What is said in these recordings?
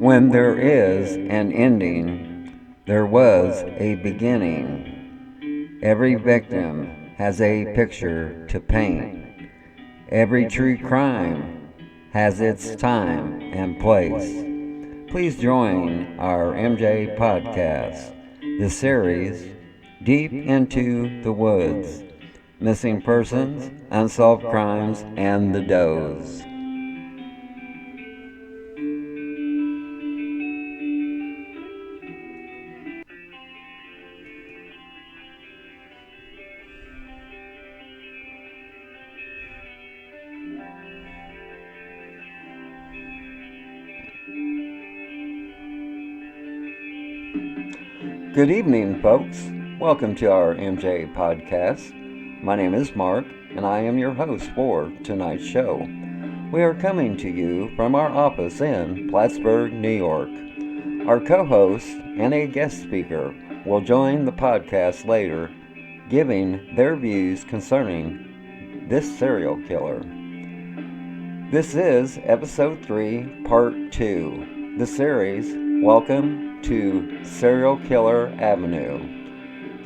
When there is an ending, there was a beginning. Every victim has a picture to paint. Every true crime has its time and place. Please join our MJ podcast, the series Deep into the Woods, Missing Persons, Unsolved Crimes, and the Does. Good evening, folks. Welcome to our MJ podcast. My name is Mark, and I am your host for tonight's show. We are coming to you from our office in Plattsburgh, New York. Our co-host and a guest speaker will join the podcast later, giving their views concerning this serial killer. This is Episode 3, Part 2, the series Welcome to Serial Killer Avenue,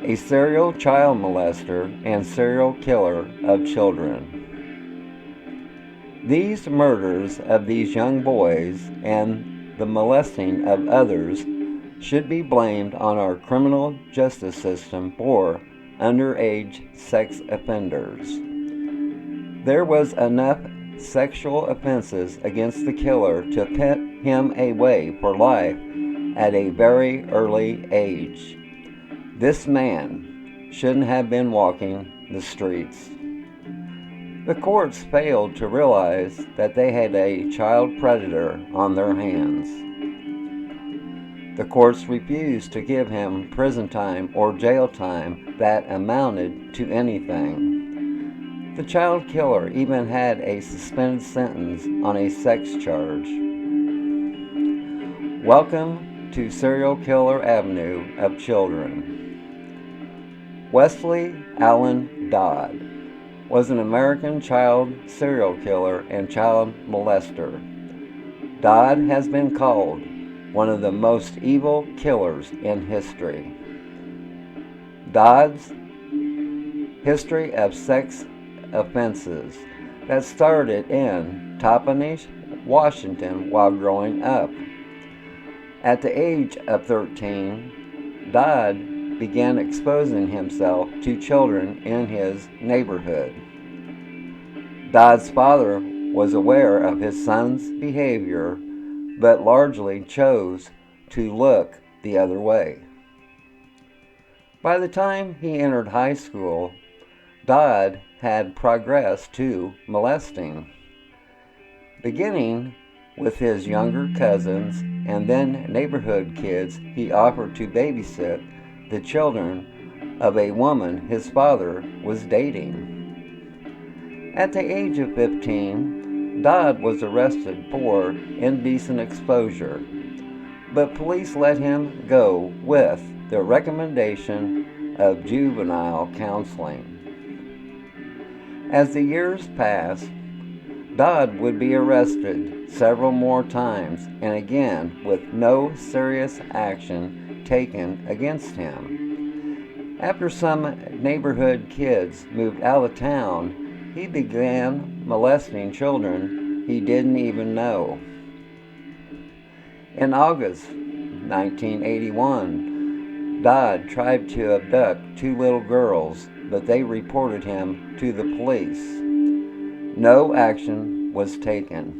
a serial child molester and serial killer of children. These murders of these young boys and the molesting of others should be blamed on our criminal justice system for underage sex offenders. There was enough sexual offenses against the killer to put him away for life at a very early age. This man shouldn't have been walking the streets. The courts failed to realize that they had a child predator on their hands. The courts refused to give him prison time or jail time that amounted to anything. The child killer even had a suspended sentence on a sex charge. Welcome to Serial Killer Avenue of Children. Wesley Allan Dodd was an American child serial killer and child molester. Dodd has been called one of the most evil killers in history. Dodd's history of sex offenses that started in Toppenish, Washington while growing up. At the age of 13, Dodd began exposing himself to children in his neighborhood. Dodd's father was aware of his son's behavior, but largely chose to look the other way. By the time he entered high school, Dodd had progressed to molesting, beginning with his younger cousins and then neighborhood kids. He offered to babysit the children of a woman his father was dating. At the age of 15, Dodd was arrested for indecent exposure, but police let him go with the recommendation of juvenile counseling. As the years passed, Dodd would be arrested several more times, and again with no serious action taken against him. After some neighborhood kids moved out of town, he began molesting children he didn't even know. In August 1981, Dodd tried to abduct 2 little girls, but they reported him to the police. No action was taken.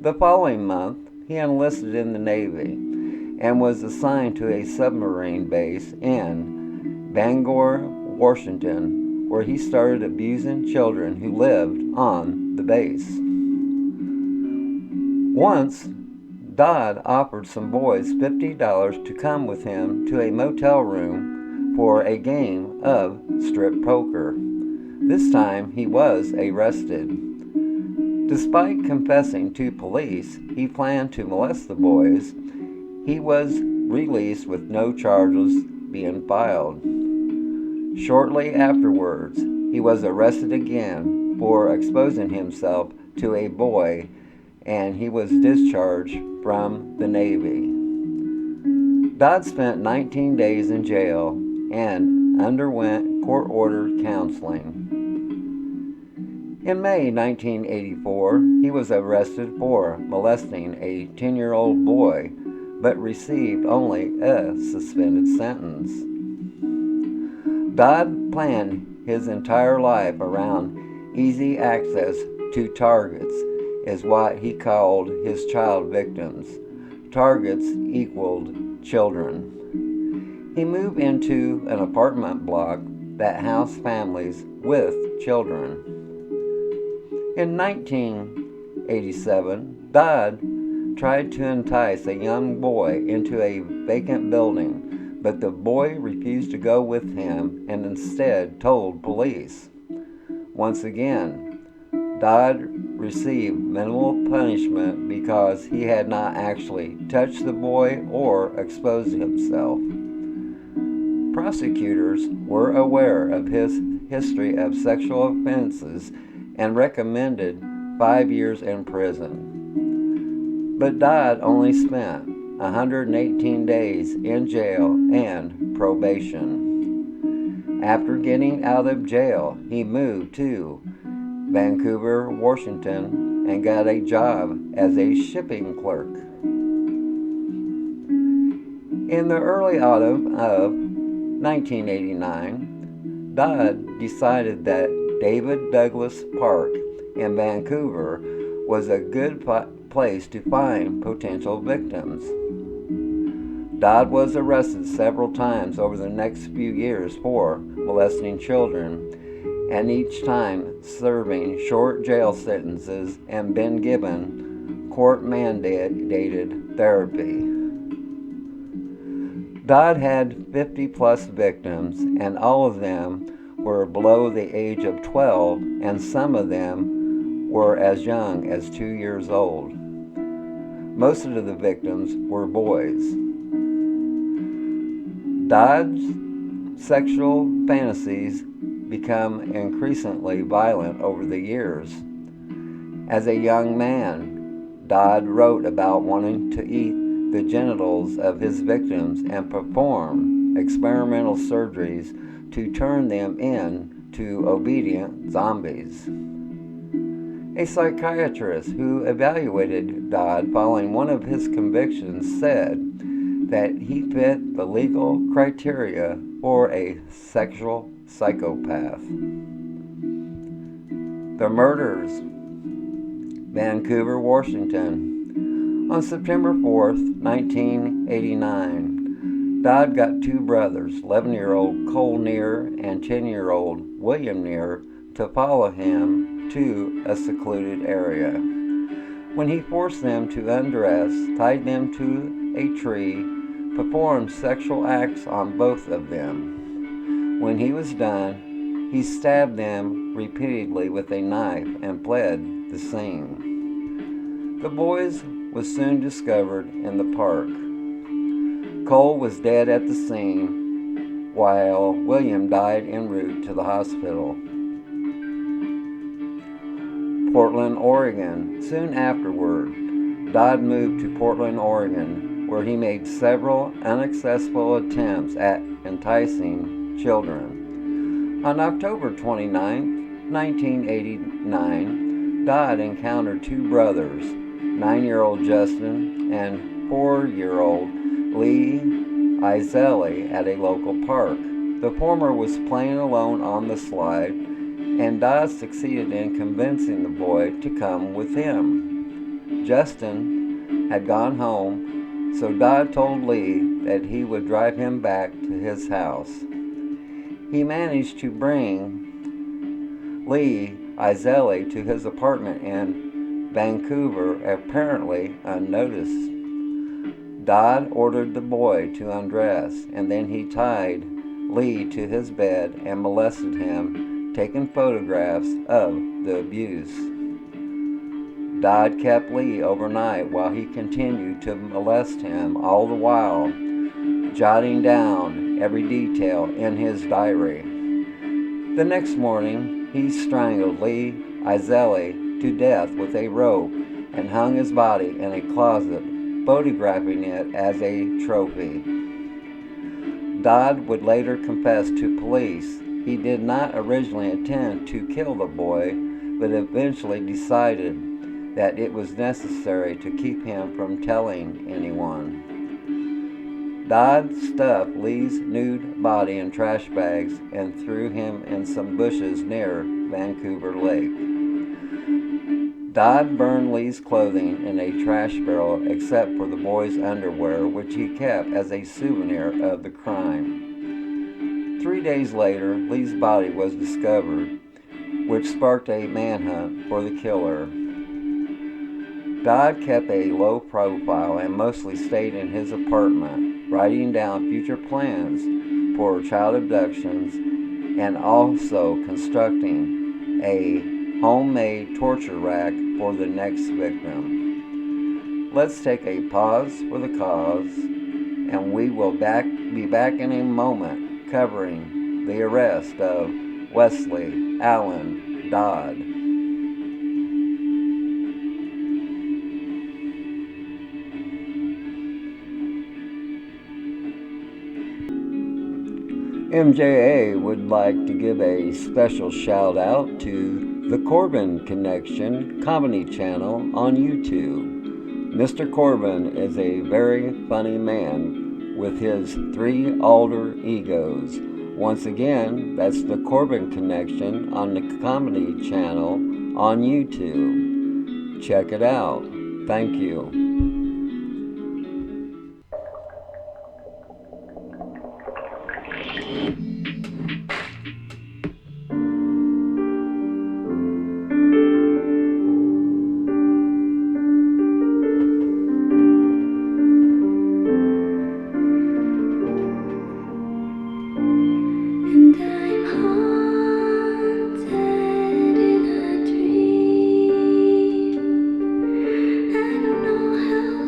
The following month, he enlisted in the Navy and was assigned to a submarine base in Bangor, Washington, where he started abusing children who lived on the base. Once, Dodd offered some boys $50 to come with him to a motel room for a game of strip poker. This time, he was arrested. Despite confessing to police he planned to molest the boys, he was released with no charges being filed. Shortly afterwards, he was arrested again for exposing himself to a boy and he was discharged from the Navy. Dodd spent 19 days in jail and underwent court-ordered counseling. In May 1984, he was arrested for molesting a 10-year-old boy, but received only a suspended sentence. Dodd planned his entire life around easy access to targets, is what he called his child victims. Targets equaled children. He moved into an apartment block that housed families with children. In 1987, Dodd tried to entice a young boy into a vacant building, but the boy refused to go with him and instead told police. Once again, Dodd received minimal punishment because he had not actually touched the boy or exposed himself. Prosecutors were aware of his history of sexual offenses and recommended 5 years in prison. But Dodd only spent 118 days in jail and probation. After getting out of jail, he moved to Vancouver, Washington, and got a job as a shipping clerk. In the early autumn of 1989, Dodd decided that David Douglas Park in Vancouver was a good place to find potential victims. Dodd was arrested several times over the next few years for molesting children, and each time serving short jail sentences and been given court-mandated therapy. Dodd had 50-plus victims, and all of them were below the age of 12, and some of them were as young as 2 years old. Most of the victims were boys. Dodd's sexual fantasies become increasingly violent over the years. As a young man, Dodd wrote about wanting to eat the genitals of his victims and perform experimental surgeries to turn them into obedient zombies. A psychiatrist who evaluated Dodd following one of his convictions said that he fit the legal criteria for a sexual psychopath. The murders. Vancouver, Washington. On September 4th, 1989, Dodd got two brothers, 11-year-old Cole Neer and 10-year-old William Neer, to follow him to a secluded area. When he forced them to undress, tied them to a tree, performed sexual acts on both of them. When he was done, he stabbed them repeatedly with a knife and fled the scene. The boys was soon discovered in the park. Cole was dead at the scene, while William died en route to the hospital. Portland, Oregon. Soon afterward, Dodd moved to Portland, Oregon, where he made several unsuccessful attempts at enticing children. On October 29, 1989, Dodd encountered two brothers, 9-year-old Justin and 4-year-old Lee Izelli, at a local park. The former was playing alone on the slide, and Dodd succeeded in convincing the boy to come with him. Justin had gone home, so Dodd told Lee that he would drive him back to his house. He managed to bring Lee Izelli to his apartment in Vancouver, apparently unnoticed. Dodd ordered the boy to undress, and then he tied Lee to his bed and molested him, taking photographs of the abuse. Dodd kept Lee overnight while he continued to molest him, all the while jotting down every detail in his diary. The next morning, he strangled Lee Izelli to death with a rope and hung his body in a closet, photographing it as a trophy. Dodd would later confess to police he did not originally intend to kill the boy, but eventually decided that it was necessary to keep him from telling anyone. Dodd stuffed Lee's nude body in trash bags and threw him in some bushes near Vancouver Lake. Dodd burned Lee's clothing in a trash barrel except for the boy's underwear, which he kept as a souvenir of the crime. 3 days later, Lee's body was discovered, which sparked a manhunt for the killer. Dodd kept a low profile and mostly stayed in his apartment, writing down future plans for child abductions and also constructing a homemade torture rack for the next victim. Let's take a pause for the cause, and we will be back in a moment covering the arrest of Westley Allan Dodd. MJA would like to give a special shout out to the Corbin Connection comedy channel on YouTube. Mr. Corbin is a very funny man with his 3 alter egos. Once again, that's the Corbin Connection on the comedy channel on YouTube. Check it out. Thank you. I don't know how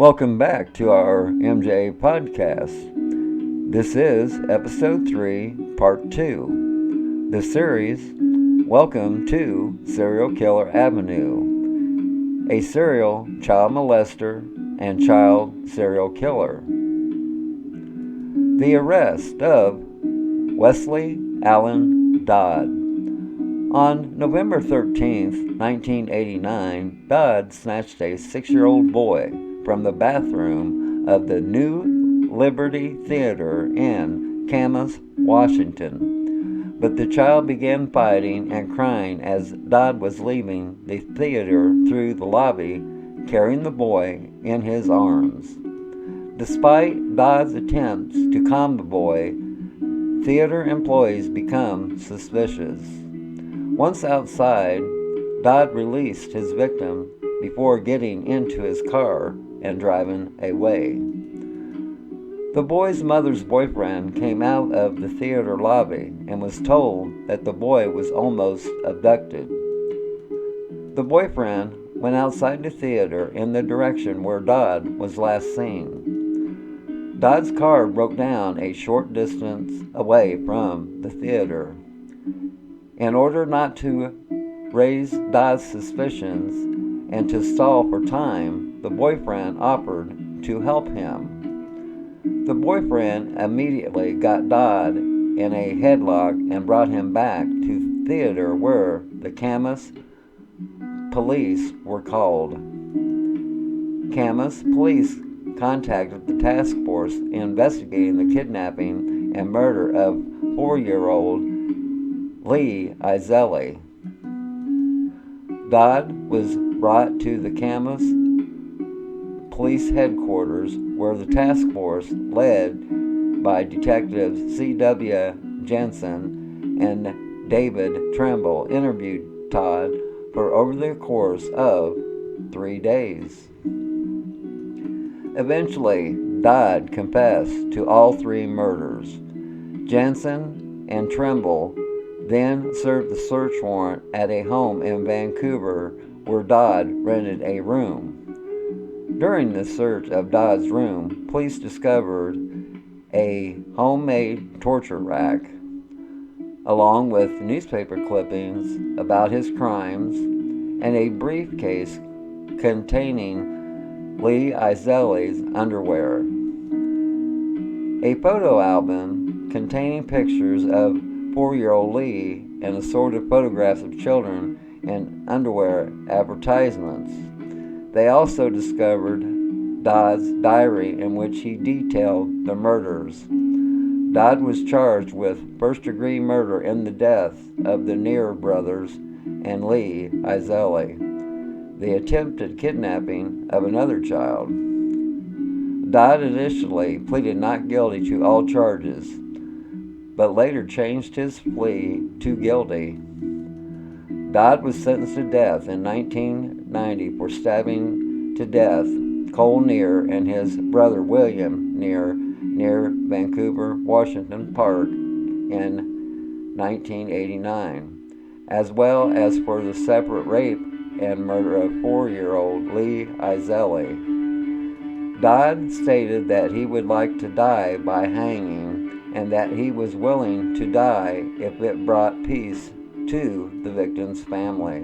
Welcome back to our MJ podcast. This is episode 3, part 2. The series, Welcome to Serial Killer Avenue, a serial child molester and child serial killer. The arrest of Westley Allan Dodd. On November 13, 1989, Dodd snatched a 6-year-old boy from the bathroom of the New Liberty Theater in Camas, Washington. But the child began fighting and crying as Dodd was leaving the theater through the lobby, carrying the boy in his arms. Despite Dodd's attempts to calm the boy, theater employees become suspicious. Once outside, Dodd released his victim before getting into his car and driving away. The boy's mother's boyfriend came out of the theater lobby and was told that the boy was almost abducted. The boyfriend went outside the theater in the direction where Dodd was last seen. Dodd's car broke down a short distance away from the theater. In order not to raise Dodd's suspicions and to stall for time, the boyfriend offered to help him. The boyfriend immediately got Dodd in a headlock and brought him back to the theater where the Camas police were called. Camas police contacted the task force investigating the kidnapping and murder of 4-year-old Lee Izelli. Dodd was brought to the Camas police headquarters where the task force, led by detectives C.W. Jensen and David Trimble, interviewed Todd for over the course of 3 days. Eventually, Dodd confessed to all 3 murders. Jensen and Trimble then served the search warrant at a home in Vancouver where Dodd rented a room. During the search of Dodd's room, police discovered a homemade torture rack, along with newspaper clippings about his crimes and a briefcase containing Lee Izelli's underwear. A photo album containing pictures of 4-year-old Lee and assorted photographs of children and underwear advertisements. They also discovered Dodd's diary in which he detailed the murders. Dodd was charged with first-degree murder in the death of the Neer brothers and Lee Izelli, the attempted kidnapping of another child. Dodd initially pleaded not guilty to all charges, but later changed his plea to guilty. Dodd was sentenced to death in 1990 for stabbing to death Cole Neer and his brother William Neer near Vancouver, Washington Park in 1989, as well as for the separate rape and murder of 4-year-old Lee Izelli. Dodd stated that he would like to die by hanging and that he was willing to die if it brought peace to the victim's family.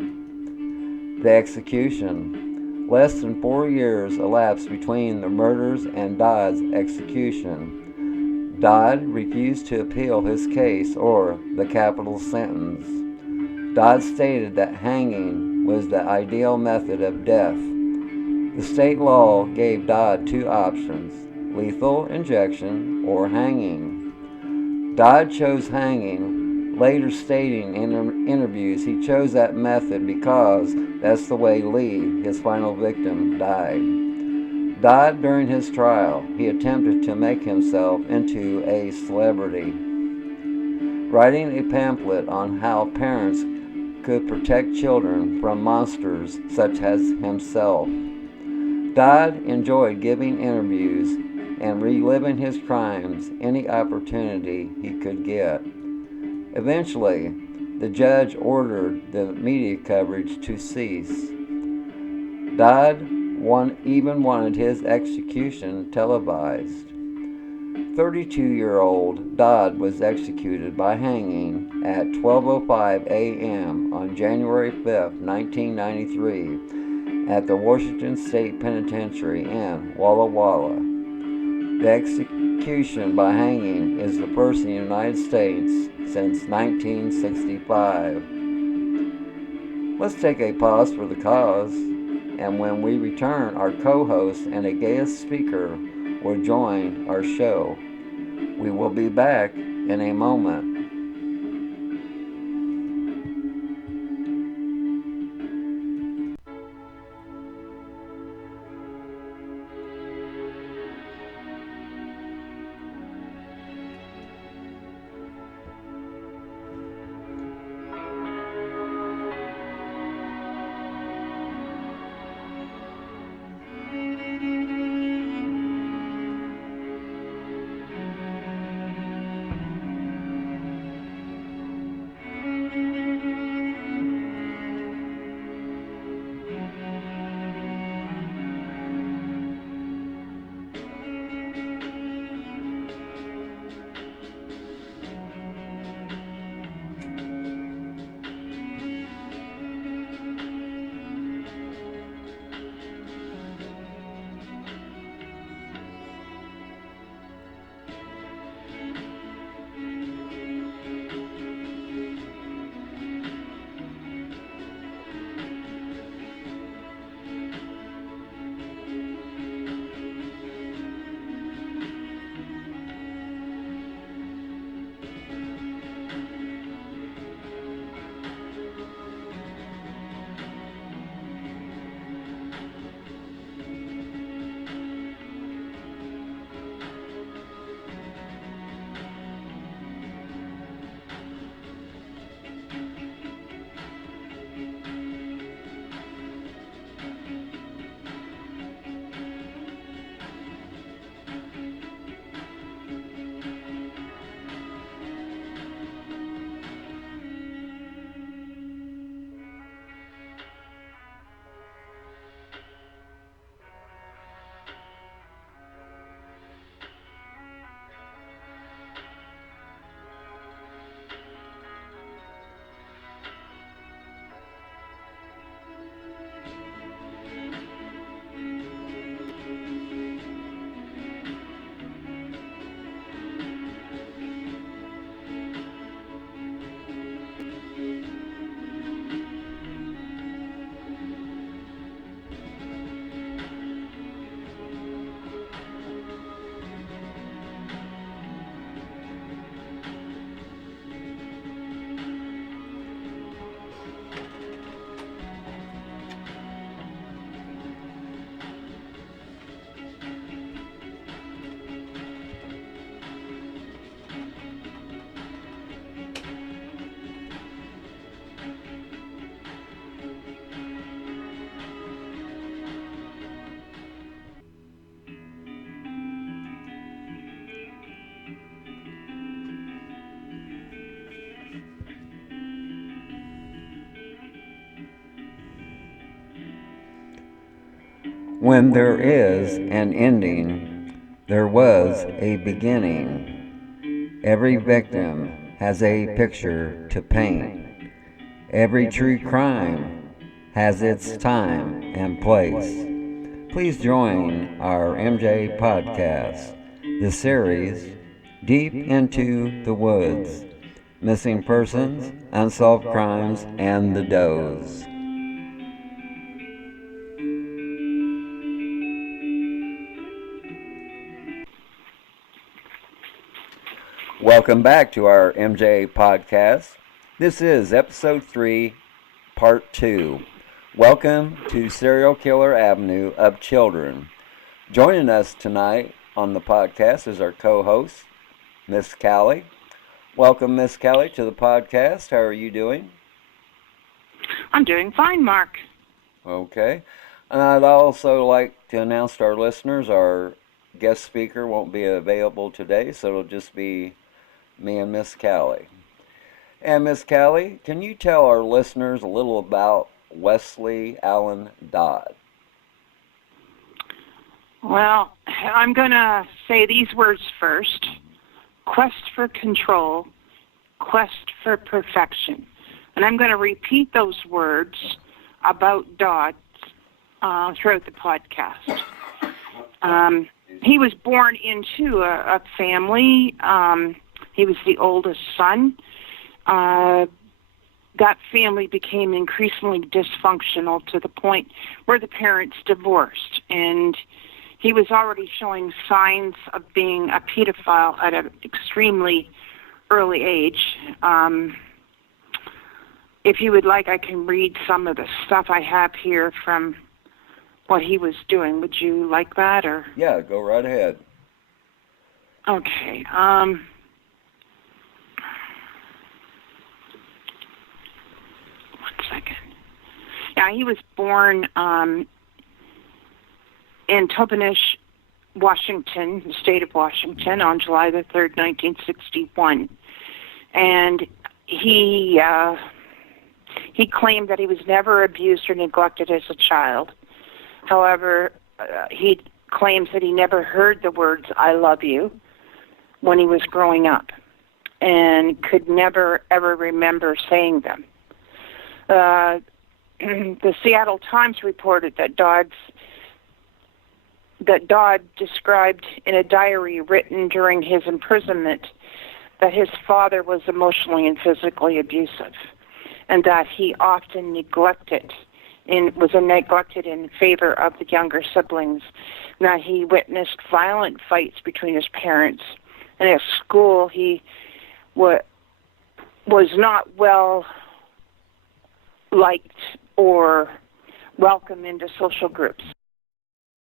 The execution. Less than 4 years elapsed between the murders and Dodd's execution. Dodd refused to appeal his case or the capital sentence. Dodd stated that hanging was the ideal method of death. The state law gave Dodd 2 options: lethal injection or hanging. Dodd chose hanging, later stating in interviews he chose that method because that's the way Lee, his final victim, died. Dodd, during his trial, he attempted to make himself into a celebrity, writing a pamphlet on how parents could protect children from monsters such as himself. Dodd enjoyed giving interviews and reliving his crimes any opportunity he could get. Eventually, the judge ordered the media coverage to cease. Dodd even wanted his execution televised. 32-year-old Dodd was executed by hanging at 12:05 a.m. on January 5, 1993, at the Washington State Penitentiary in Walla Walla. The execution by hanging is the first in the United States since 1965. Let's take a pause for the cause, and when we return, our co-host and a guest speaker will join our show. We will be back in a moment. When there is an ending, there was a beginning. Every victim has a picture to paint. Every true crime has its time and place. Please join our MJ podcast, the series Deep into the Woods, Missing Persons, Unsolved Crimes, and the Does. Welcome back to our MJ podcast. This is episode 3, part 2. Welcome to Serial Killer Avenue of Children. Joining us tonight on the podcast is our co-host, Miss Cali. Welcome, Miss Cali, to the podcast. How are you doing? I'm doing fine, Mark. Okay. And I'd also like to announce to our listeners our guest speaker won't be available today, so it'll just be me and Miss Cali. And Miss Cali, can you tell our listeners a little about Westley Allan Dodd? Well, I'm going to say these words first. Quest for control, quest for perfection. And I'm going to repeat those words about Dodd throughout the podcast. He was born into a family. He was the oldest son. That family became increasingly dysfunctional to the point where the parents divorced. And he was already showing signs of being a pedophile at an extremely early age. If you would like, I can read some of the stuff I have here from what he was doing. Would you like that? Or Yeah, go right ahead. Okay. Second. Yeah, he was born in Toppenish, Washington, the state of Washington, on July the 3rd, 1961. And he claimed that he was never abused or neglected as a child. However, he claims that he never heard the words, "I love you," when he was growing up, and could never, ever remember saying them. The Seattle Times reported that Dodd described in a diary written during his imprisonment that his father was emotionally and physically abusive, and that he often was neglected in favor of the younger siblings, and that he witnessed violent fights between his parents. And at school, he was not well liked or welcome into social groups.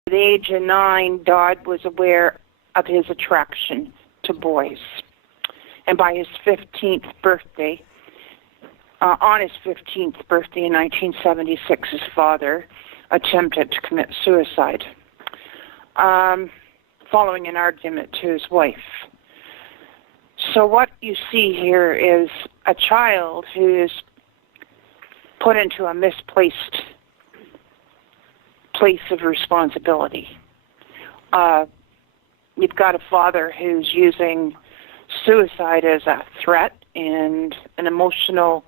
At the age of 9, Dodd was aware of his attraction to boys. And by his 15th birthday, on his 15th birthday in 1976, his father attempted to commit suicide, following an argument to his wife. So what you see here is a child who is put into a misplaced place of responsibility. You've got a father who's using suicide as a threat and an emotionally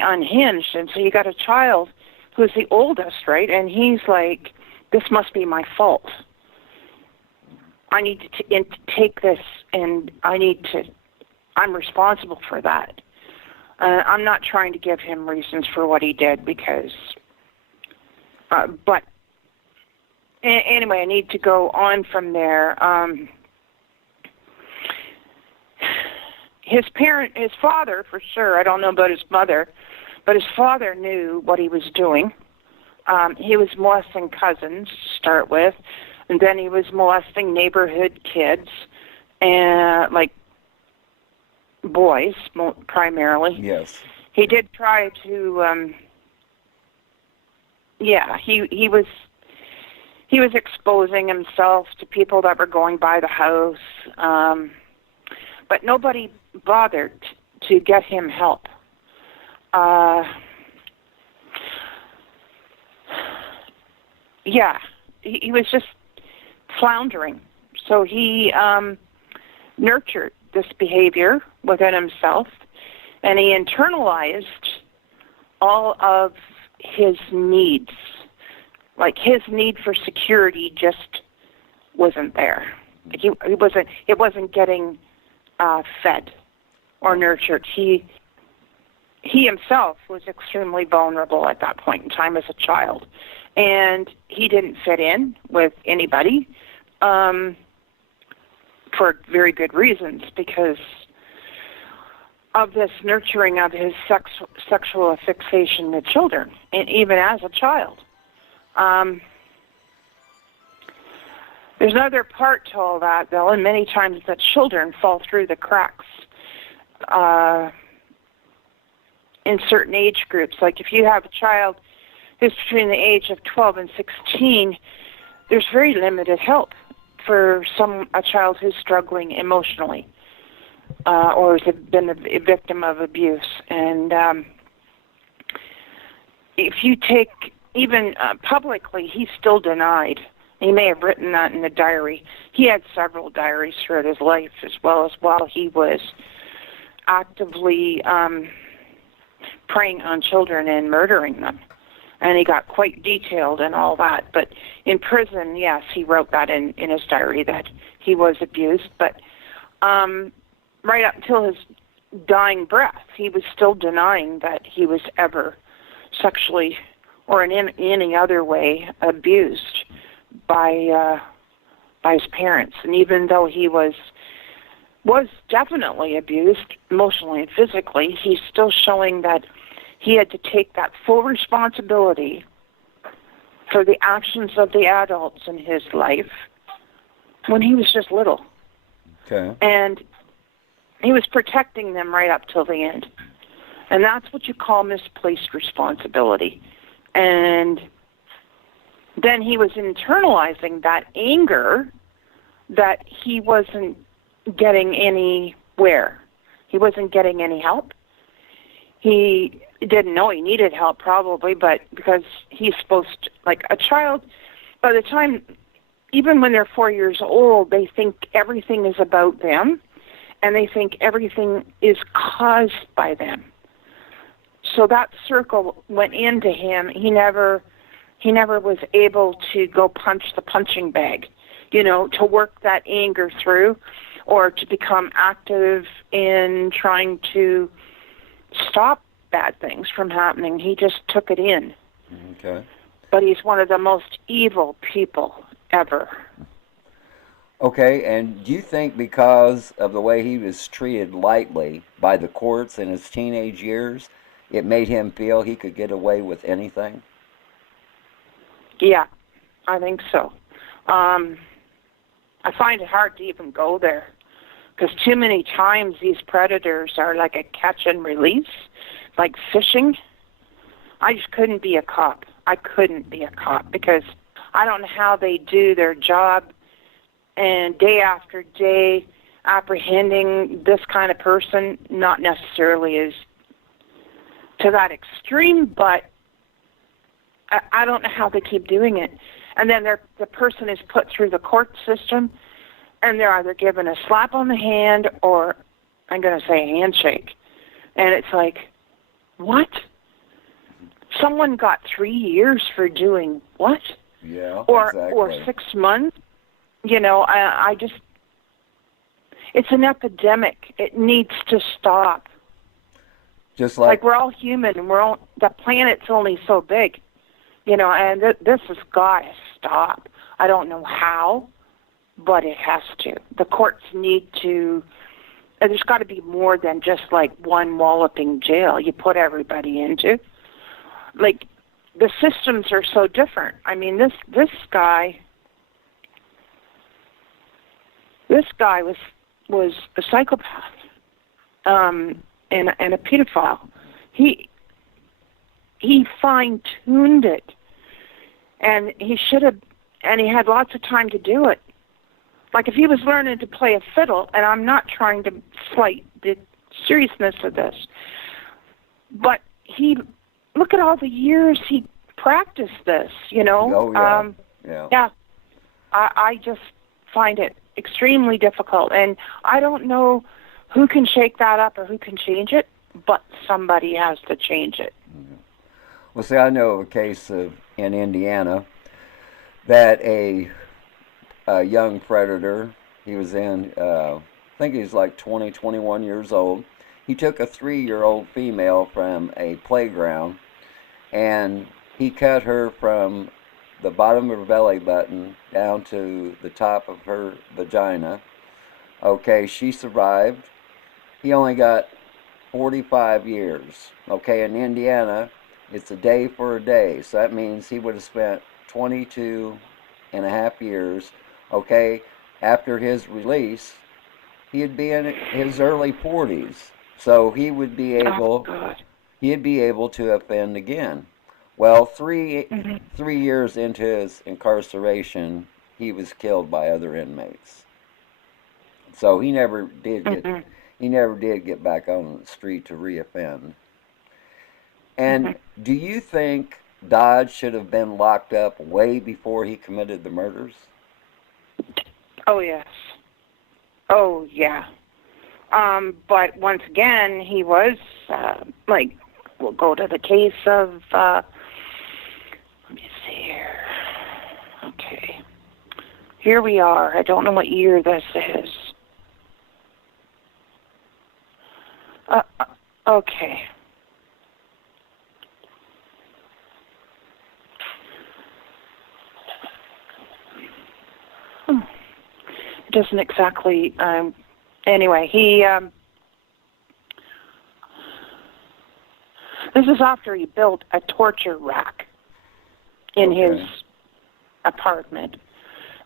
unhinged, and so you got a child who's the oldest, right? And he's like, "This must be my fault. I need to take this, and I'm responsible for that." I'm not trying to give him reasons for what he did because, but anyway, I need to go on from there. His father, for sure, I don't know about his mother, but his father knew what he was doing. He was molesting cousins to start with, and then he was molesting neighborhood kids, and like boys primarily. Yes. He did try to. He was exposing himself to people that were going by the house, but nobody bothered to get him help. He was just floundering. So he nurtured this behavior within himself, and he internalized all of his needs. Like his need for security just wasn't there. It wasn't getting fed or nurtured. He himself was extremely vulnerable at that point in time as a child, and he didn't fit in with anybody for very good reasons, because of this nurturing of his sexual fixation with children, and even as a child. There's another part to all that, though, and many times that children fall through the cracks in certain age groups. Like if you have a child who's between the age of 12 and 16, there's very limited help for a child who's struggling emotionally or has been a victim of abuse. And if you take, even publicly, he still denied He may have written that in a diary. He had several diaries throughout his life, as well as while he was actively preying on children and murdering them. And he got quite detailed and all that. But in prison, yes, he wrote that in his diary that he was abused. But right up until his dying breath, he was still denying that he was ever sexually or in any other way abused by his parents. And even though he was definitely abused emotionally and physically, he's still showing that he had to take that full responsibility for the actions of the adults in his life when he was just little. Okay. And he was protecting them right up till the end. And that's what you call misplaced responsibility. And then he was internalizing that anger that he wasn't getting anywhere. He wasn't getting any help. He didn't know he needed help probably, but because he's supposed to, like a child, by the time, even when they're 4 years old, they think everything is about them, and they think everything is caused by them. So that circle went into him. He never was able to go punch the punching bag, to work that anger through or to become active in trying to stop bad things from happening. He just took it in. Okay. But he's one of the most evil people ever. Okay, and do you think because of the way he was treated lightly by the courts in his teenage years, it made him feel he could get away with anything? Yeah, I think so. I find it hard to even go there because too many times these predators are like a catch and release, like fishing. I just couldn't be a cop. I couldn't be a cop because I don't know how they do their job and day after day apprehending this kind of person, not necessarily is to that extreme, but I don't know how they keep doing it. And then the person is put through the court system, and they're either given a slap on the hand or, I'm going to say, a handshake. And it's like, what? Someone got 3 years for doing what? Yeah, exactly. Or 6 months? I just, it's an epidemic. It needs to stop. Just like we're all human, and the planet's only so big, and this has got to stop. I don't know how, but it has to. The courts need to, and there's got to be more than just like one walloping jail you put everybody into. Like, the systems are so different. I mean, this guy was a psychopath, and a pedophile. He fine-tuned it, and he should have, and he had lots of time to do it. Like if he was learning to play a fiddle, and I'm not trying to slight the seriousness of this, but look at all the years he practiced this, Oh, yeah. Yeah. I just find it extremely difficult, and I don't know who can shake that up or who can change it, but somebody has to change it. Well, see, I know of a case in Indiana that a young predator, he was I think he was like 20, 21 years old. He took a 3-year-old female from a playground, and he cut her from the bottom of her belly button down to the top of her vagina. Okay, she survived. He only got 45 years. Okay, in Indiana, it's a day for a day. So that means he would have spent 22 and a half years. Okay, after his release, he'd be in his early 40s. So he would be able, he'd be able to offend again. Well, three years into his incarceration, he was killed by other inmates. So he never did get back on the street to reoffend. And do you think Dodd should have been locked up way before he committed the murders? Oh, yes. Oh, yeah. But once again, he was, we'll go to the case of, let me see here. Okay. Here we are. I don't know what year this is. Okay. It doesn't exactly, anyway, this is after he built a torture rack in his apartment.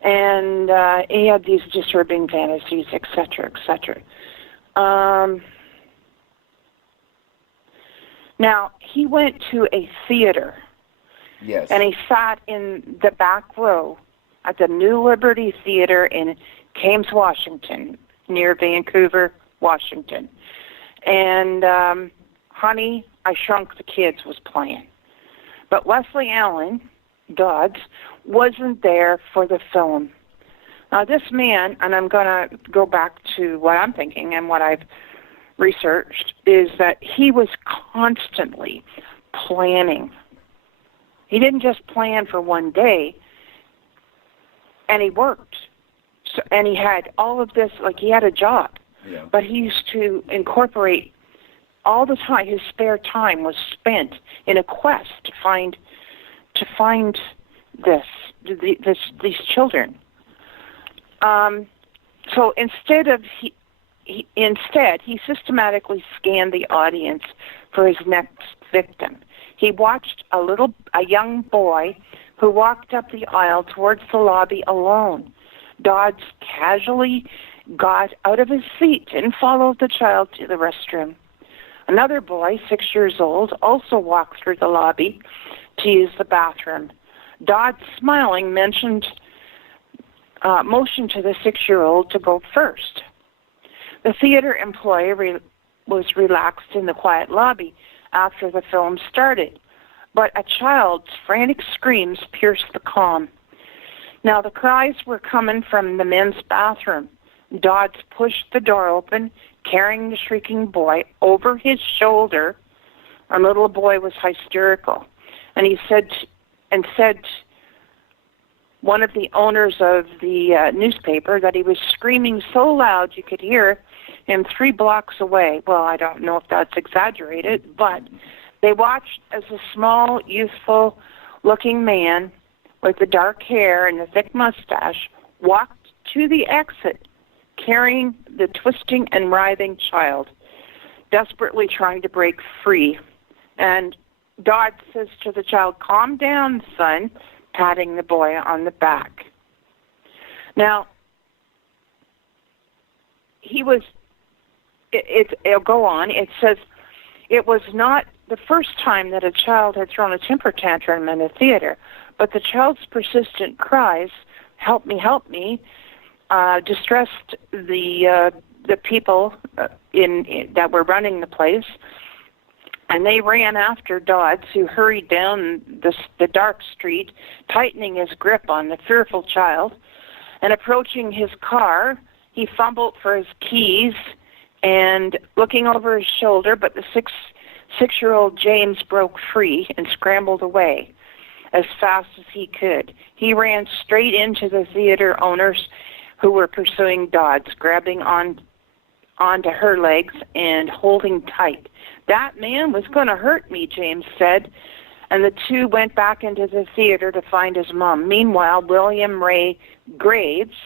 And he had these disturbing fantasies, etc., etc. Now, he went to a theater. Yes. And he sat in the back row at the New Liberty Theater in Ames, Washington, near Vancouver, Washington. And Honey, I Shrunk the Kids was playing. But Westley Allan Dodd wasn't there for the film. Now, this man, and I'm going to go back to what I'm thinking and what I've researched, is that he was constantly planning. He didn't just plan for one day, and he worked. So, and he had all of this, like he had a job. Yeah. But he used to incorporate all the time. His spare time was spent in a quest to find these children. So instead he systematically scanned the audience for his next victim. He watched a young boy who walked up the aisle towards the lobby alone. Dodds casually got out of his seat and followed the child to the restroom. Another boy, 6 years old, also walked through the lobby to use the bathroom. Dodd, smiling, motioned to the 6-year-old to go first. The theater employee was relaxed in the quiet lobby after the film started, but a child's frantic screams pierced the calm. Now, the cries were coming from the men's bathroom. Dodd pushed the door open, carrying the shrieking boy over his shoulder. Our little boy was hysterical, and he said one of the owners of the newspaper that he was screaming so loud you could hear him 3 blocks away. Well, I don't know if that's exaggerated, but they watched as a small, youthful-looking man with the dark hair and the thick mustache walked to the exit, carrying the twisting and writhing child, desperately trying to break free. And Dodd says to the child, "Calm down, son," patting the boy on the back. Now, it'll go on. It says, it was not the first time that a child had thrown a temper tantrum in a theater, but the child's persistent cries, "Help me, help me," distressed the people that were running the place, and they ran after Dodds, who hurried down the dark street, tightening his grip on the fearful child. And approaching his car, he fumbled for his keys and looking over his shoulder, but the six-year-old James broke free and scrambled away as fast as he could. He ran straight into the theater owners who were pursuing Dodds, grabbing onto her legs and holding tight. "That man was going to hurt me," James said, and the two went back into the theater to find his mom. Meanwhile, William Ray Graves,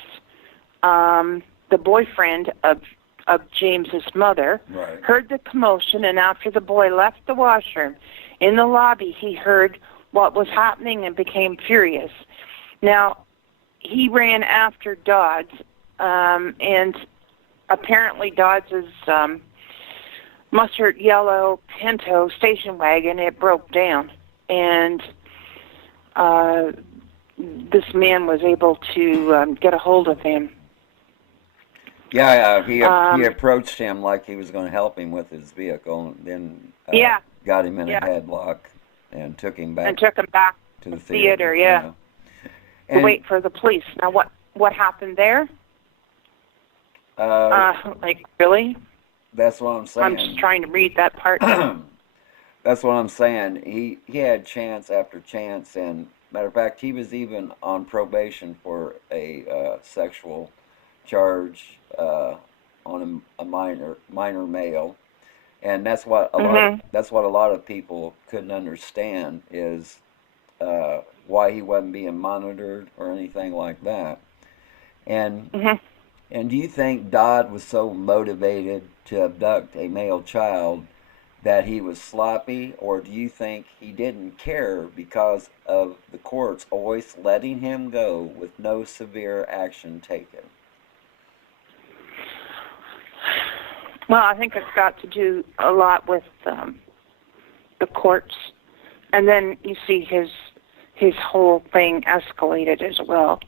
the boyfriend of James's mother, right, heard the commotion, and after the boy left the washroom in the lobby, he heard what was happening and became furious. Now, he ran after Dodds, and apparently Dodds' mustard yellow Pinto station wagon, it broke down, and this man was able to get a hold of him. Yeah, he approached him like he was going to help him with his vehicle, and then got him in a headlock and took him back to the theater. Yeah. To wait for the police. Now, what happened there? Like, really? That's what I'm saying. I'm just trying to read that part. That's what I'm saying. He had chance after chance, and matter of fact, he was even on probation for a sexual charge on a minor male, and that's what a lot of people couldn't understand is why he wasn't being monitored or anything like that. And and do you think Dodd was so motivated to abduct a male child that he was sloppy, or do you think he didn't care because of the courts always letting him go with no severe action taken? Well, I think it's got to do a lot with the courts, and then you see his whole thing escalated as well.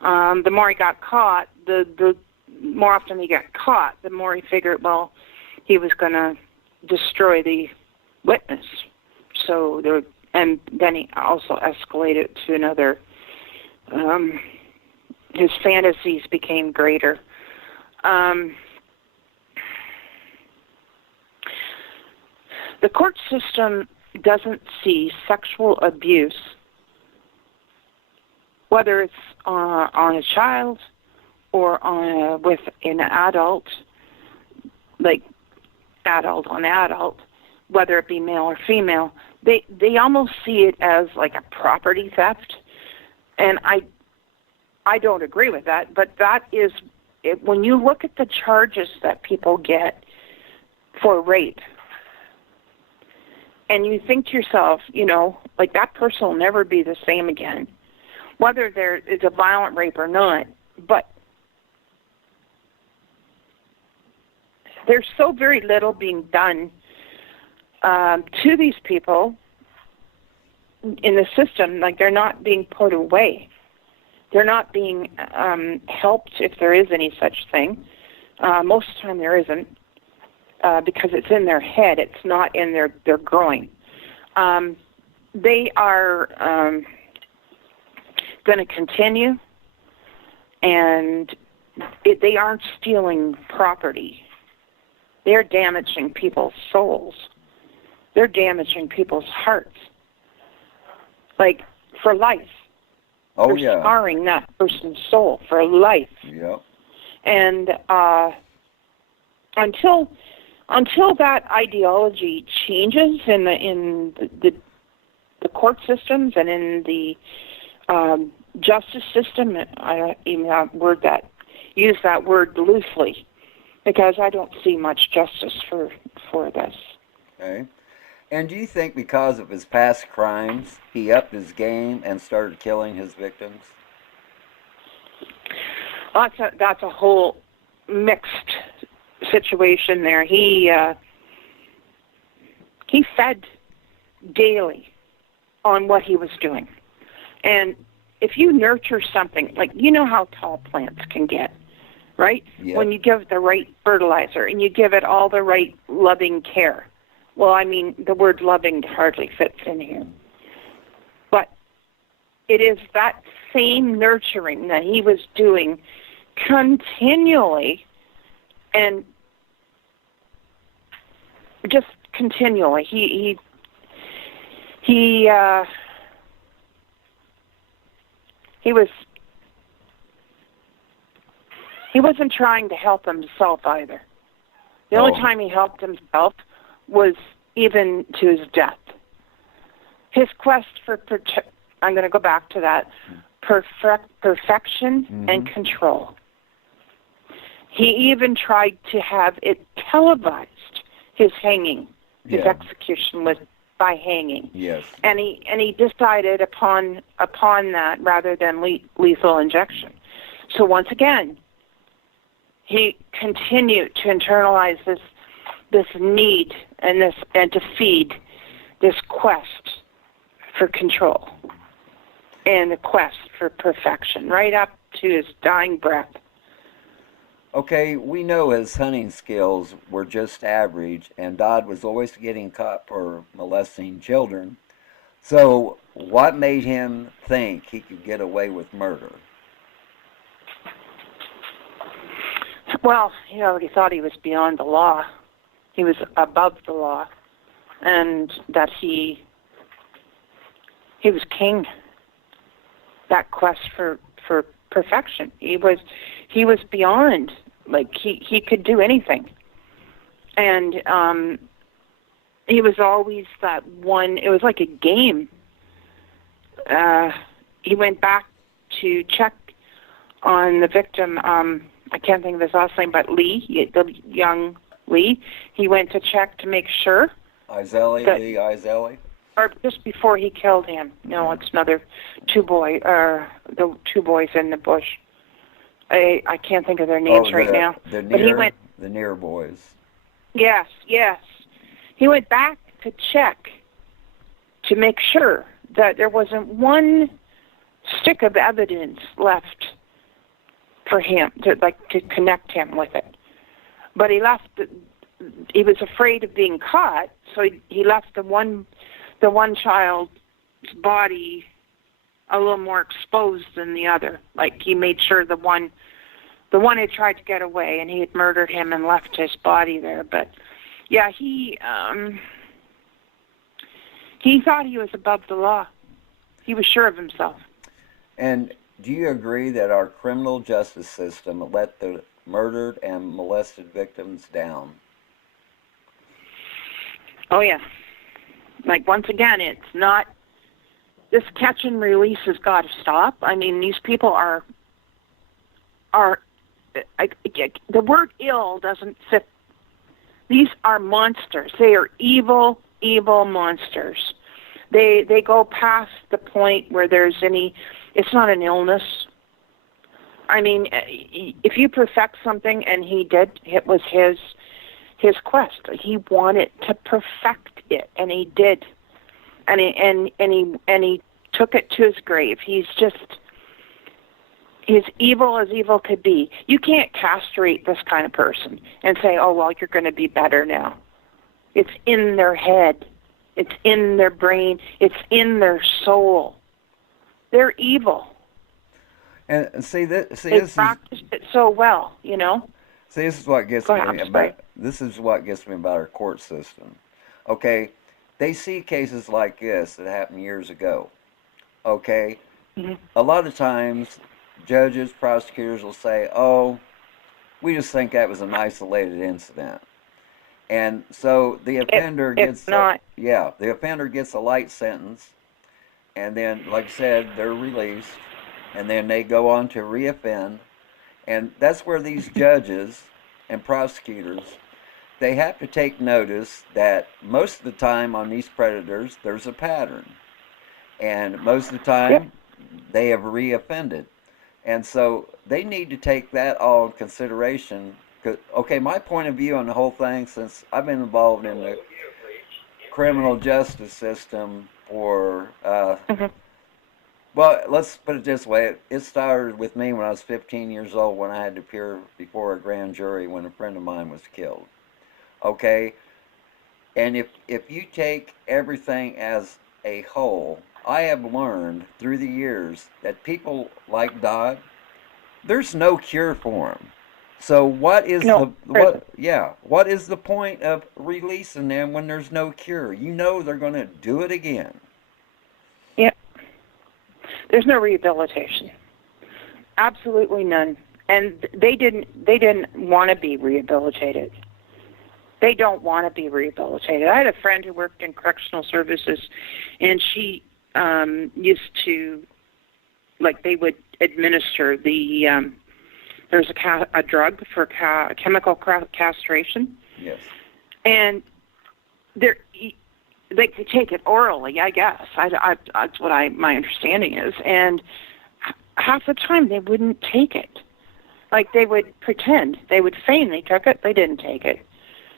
The more he got caught, the more often he got caught, the more he figured, well, he was going to destroy the witness. And then he also escalated to another. His fantasies became greater. The court system doesn't see sexual abuse, whether it's on a child or with an adult, like adult on adult, whether it be male or female. They almost see it as like a property theft, and I don't agree with that. But that is it. When you look at the charges that people get for rape, and you think to yourself, like that person will never be the same again, whether there is a violent rape or not. But there's so very little being done to these people in the system. Like, they're not being put away. They're not being helped, if there is any such thing. Most of the time there isn't, because it's in their head. It's not in their growing. They are going to continue, and they aren't stealing property. They're damaging people's souls. They're damaging people's hearts. Like, for life. Oh, They're scarring that person's soul for life. Yep. And until that ideology changes in the court systems and in the justice system, I don't even use that word loosely, because I don't see much justice for this. Okay. And do you think because of his past crimes, he upped his game and started killing his victims? Well, that's a whole mixed situation there. He fed daily on what he was doing. And if you nurture something, like, how tall plants can get, right? Yep. When you give it the right fertilizer and you give it all the right loving care. Well, I mean, the word loving hardly fits in here. But it is that same nurturing that he was doing continually, and just continually. He wasn't trying to help himself either. The only time he helped himself was even to his death. His quest for I'm going to go back to that, perfection and control. He even tried to have it televised, his hanging. His execution was by hanging. Yes. And he decided upon that rather than lethal injection. So once again, he continued to internalize this need and to feed this quest for control and the quest for perfection right up to his dying breath. Okay, we know his hunting skills were just average, and Dodd was always getting caught for molesting children. So, what made him think he could get away with murder? Well, he already thought he was beyond the law. He was above the law, and that he was king. That quest for perfection. He was beyond. Like he could do anything, and he was always that one. It was like a game. He went back to check on the victim. I can't think of his last name, but Lee, the young Lee. He went to check to make sure. Lee Izelli? Or just before he killed him. No, it's another the two boys in the bush. I can't think of their names right now. The near boys. Yes. He went back to check to make sure that there wasn't one stick of evidence left for him to connect him with it. But he left. He was afraid of being caught, so he left the one child's body a little more exposed than the other. Like he made sure the one had tried to get away, and he had murdered him and left his body there. But yeah, he thought he was above the law. He was sure of himself. And do you agree that our criminal justice system let the murdered and molested victims down? Oh yeah. Like once again, it's not. This catch and release has got to stop. I mean, these people are. The word ill doesn't fit. These are monsters. They are evil monsters. They go past the point where there's any. It's not an illness. I mean, if you perfect something, and he did, it was his quest. He wanted to perfect it, and he did, and he took it to his grave. He's evil as evil could be. You can't castrate this kind of person and say, "Oh well, you're going to be better now." It's in their head, it's in their brain, it's in their soul. They're evil. And they practiced it so well, you know. See, this is what gets me about our court system. Okay, they see cases like this that happened years ago. Okay, A lot of times, judges, prosecutors will say, "Oh, we just think that was an isolated incident," and so the offender gets a light sentence, and then, like I said, they're released, and then they go on to reoffend. And that's where these judges and prosecutors, they have to take notice that most of the time on these predators, there's a pattern. And most of the time, they have reoffended. And so they need to take that all in consideration. Okay, my point of view on the whole thing, since I've been involved in the criminal justice system for well, let's put it this way. It started with me when I was 15 years old, when I had to appear before a grand jury when a friend of mine was killed. Okay? And if you take everything as a whole, I have learned through the years that people like Dodd, there's no cure for them. So what is what is the point of releasing them when there's no cure? You know they're going to do it again. There's no rehabilitation. Absolutely none. And they didn't want to be rehabilitated. They don't want to be rehabilitated. I had a friend who worked in correctional services, and she used to, like, they would administer the, there's a drug for chemical castration. Yes. And they could take it orally, I guess. That's what my understanding is. And half the time they wouldn't take it. Like, they would pretend. They would feign they took it. They didn't take it.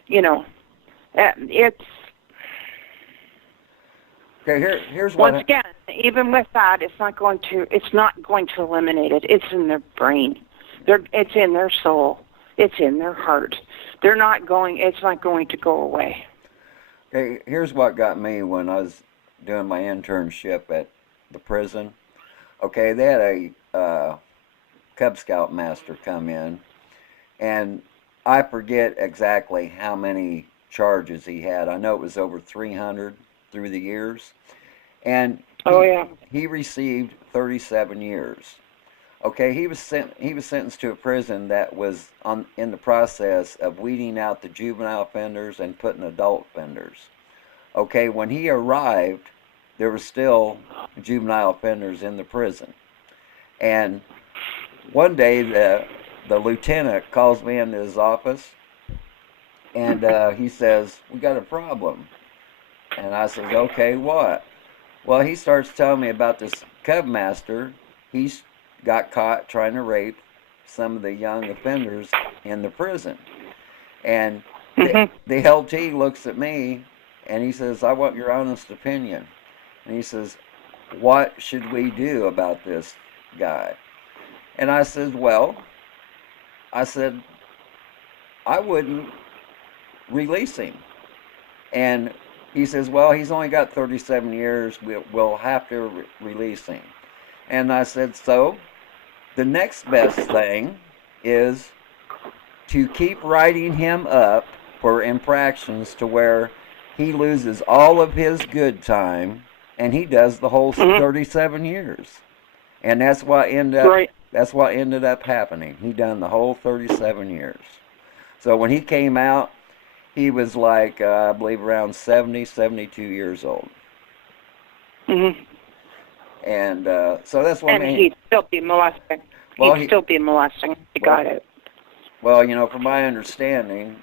You know, it's... Okay, here's what... Once again, even with that, it's not going to eliminate it. It's in their brain. It's in their soul. It's in their heart. It's not going to go away. Okay, here's what got me when I was doing my internship at the prison. Okay, they had a Cub Scout master come in, and I forget exactly how many charges he had. I know it was over 300 through the years, and he received 37 years. Okay, he was sentenced to a prison that was in the process of weeding out the juvenile offenders and putting adult offenders. Okay, when he arrived, there were still juvenile offenders in the prison. And one day the lieutenant calls me into his office, and he says, "We got a problem." And I says, "Okay, what?" Well, he starts telling me about this cub master. He's got caught trying to rape some of the young offenders in the prison. And the LT looks at me and he says, "I want your honest opinion." And he says, "What should we do about this guy?" And I said, I wouldn't release him. And he says, "Well, he's only got 37 years. We'll have to release him." And I said, "So the next best thing is to keep writing him up for infractions to where he loses all of his good time and he does the whole 37 years." And that's what ended up happening. He done the whole 37 years. So when he came out, he was like, I believe around 70, 72 years old. And so that's what And he'd still be molesting. He'd still be molesting. He got it. Well, from my understanding,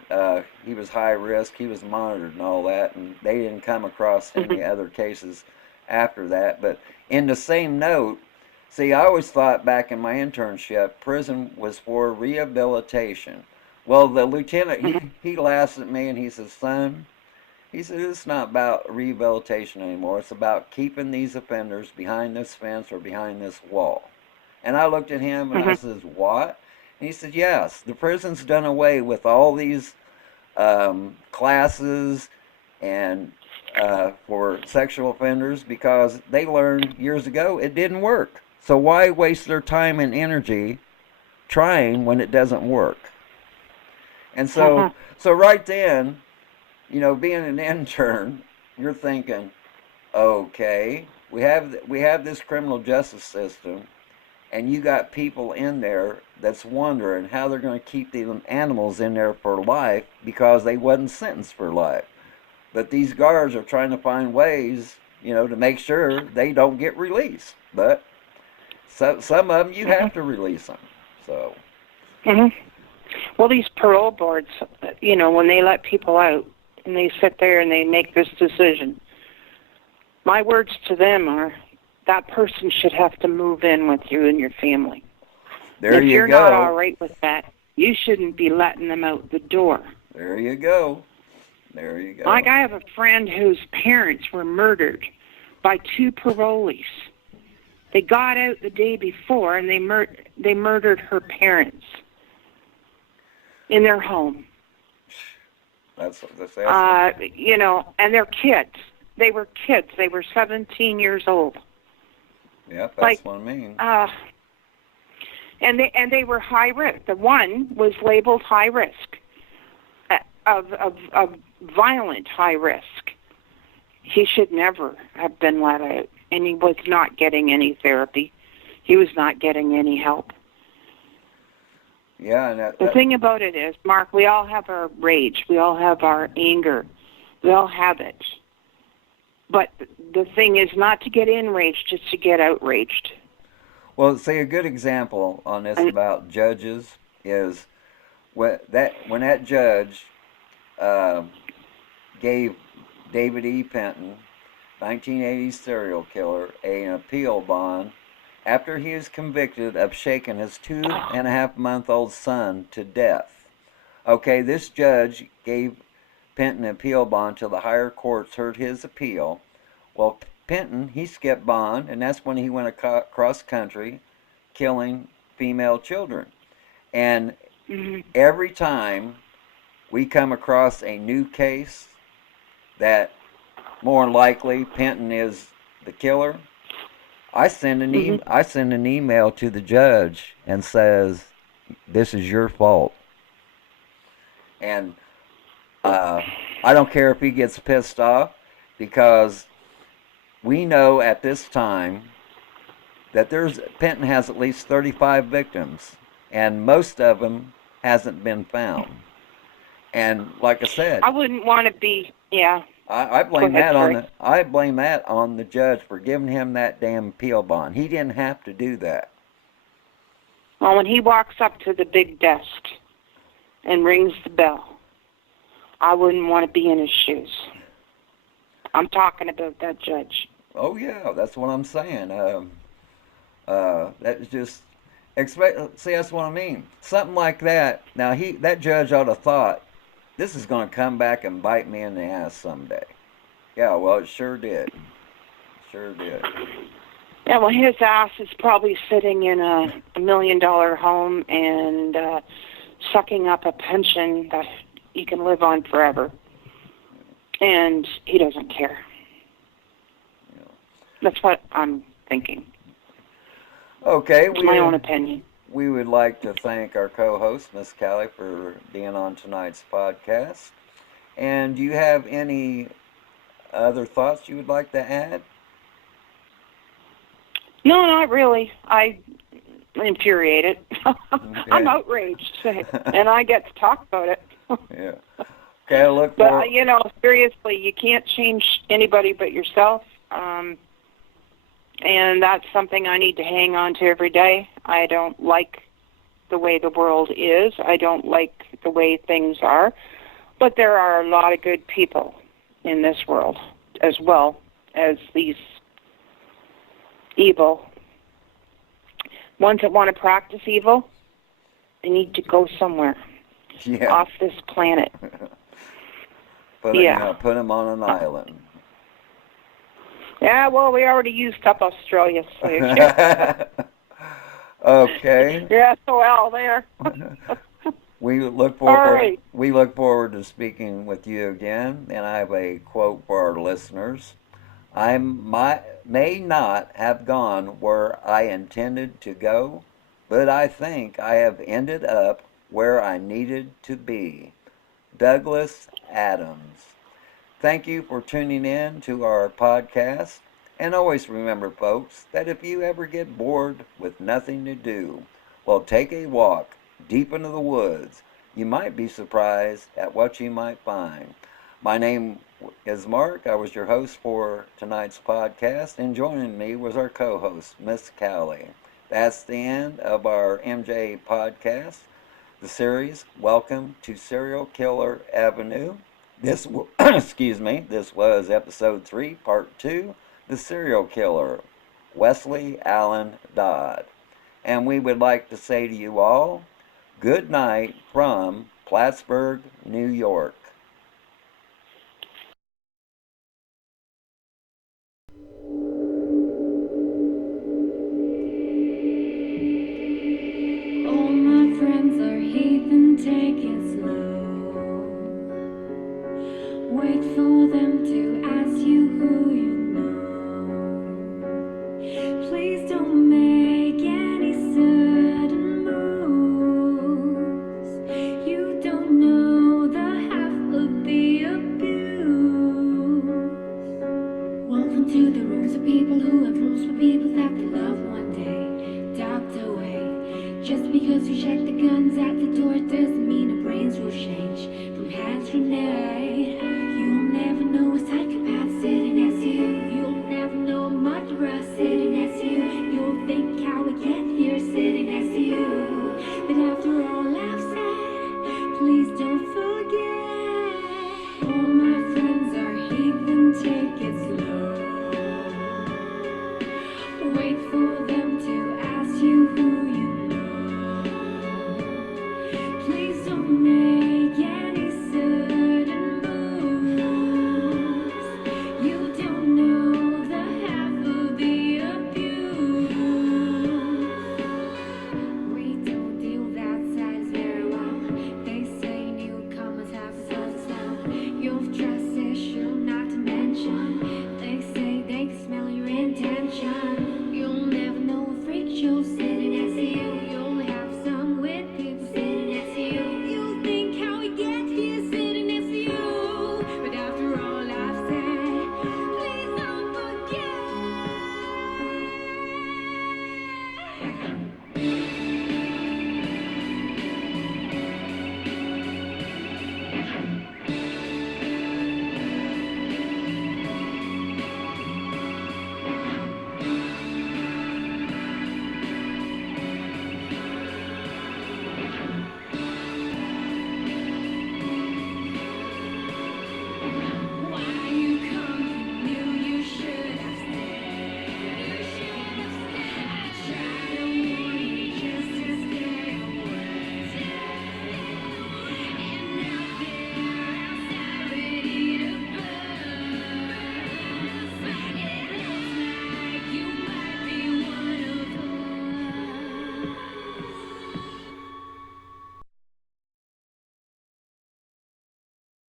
he was high risk. He was monitored and all that, and they didn't come across any other cases after that. But in the same note, see, I always thought back in my internship, prison was for rehabilitation. Well, the lieutenant, he laughs at me and he says, "Son," he said, "it's not about rehabilitation anymore. It's about keeping these offenders behind this fence or behind this wall." And I looked at him and I says, "What?" And he said, "Yes, the prison's done away with all these classes and for sexual offenders because they learned years ago it didn't work. So why waste their time and energy trying when it doesn't work?" And so right then, being an intern, you're thinking, okay, we have this criminal justice system, and you got people in there that's wondering how they're going to keep these animals in there for life because they wasn't sentenced for life. But these guards are trying to find ways, to make sure they don't get released. But some of them, you have to release them. So. Well, these parole boards, when they let people out and they sit there and they make this decision, my words to them are, that person should have to move in with you and your family. If you're not all right with that, you shouldn't be letting them out the door. There you go. Like, I have a friend whose parents were murdered by 2 parolees. They got out the day before and they murdered her parents in their home. That's and they're kids. They were kids. They were 17 years old. Yep, that's what I mean. And they were high risk. The one was labeled high risk, of violent high risk. He should never have been let out, and he was not getting any therapy. He was not getting any help. Yeah, and the thing about it is, Mark, we all have our rage. We all have our anger. We all have it. But the thing is not to get enraged, just to get outraged. Well, see, a good example on this about judges is when that judge gave David E. Penton, 1980s serial killer, an appeal bond after he was convicted of shaking his 2.5-month-old son to death. Okay, this judge gave Penton an appeal bond till the higher courts heard his appeal. Well, Penton, he skipped bond, and that's when he went across country killing female children. And every time we come across a new case that more than likely Penton is the killer. I send an email to the judge and says, "This is your fault," and I don't care if he gets pissed off, because we know at this time that Penton has at least 35 victims, and most of them hasn't been found. And like I said, I wouldn't want to be. Yeah. I blame that on the judge for giving him that damn appeal bond. He didn't have to do that. Well, when he walks up to the big desk and rings the bell, I wouldn't want to be in his shoes. I'm talking about that judge. Oh yeah, that's what I'm saying. That's just see, that's what I mean. Something like that. Now that judge ought to have thought, this is going to come back and bite me in the ass someday. Yeah, well, it sure did. Sure did. Yeah, well, his ass is probably sitting in a $1 million home and sucking up a pension that he can live on forever. And he doesn't care. Yeah. That's what I'm thinking. Okay. It's my own opinion. We would like to thank our co-host, Miss Cali, for being on tonight's podcast. And do you have any other thoughts you would like to add? No, not really. I'm infuriated. Okay. I'm outraged, and I get to talk about it. Yeah. Okay, look for... But, seriously, you can't change anybody but yourself. And that's something I need to hang on to every day. I don't like the way the world is. I don't like the way things are. But there are a lot of good people in this world, as well as these evil ones that want to practice evil. They need to go somewhere off this planet. Put them on an island. Yeah, well, we already used up Australia, so you Okay. Yeah, so well there. We look forward. Right. We look forward to speaking with you again. And I have a quote for our listeners. I may not have gone where I intended to go, but I think I have ended up where I needed to be. Douglas Adams. Thank you for tuning in to our podcast. And always remember, folks, that if you ever get bored with nothing to do, well, take a walk deep into the woods. You might be surprised at what you might find. My name is Mark. I was your host for tonight's podcast, and joining me was our co-host, Miss Cali. That's the end of our MJ podcast, the series Welcome to Serial Killer Avenue. This was episode 3, part 2, The Serial Killer, Westley Allan Dodd. And we would like to say to you all, good night from Plattsburgh, New York. All my friends are heathen, take it slow. Wait for them to ask you who you know.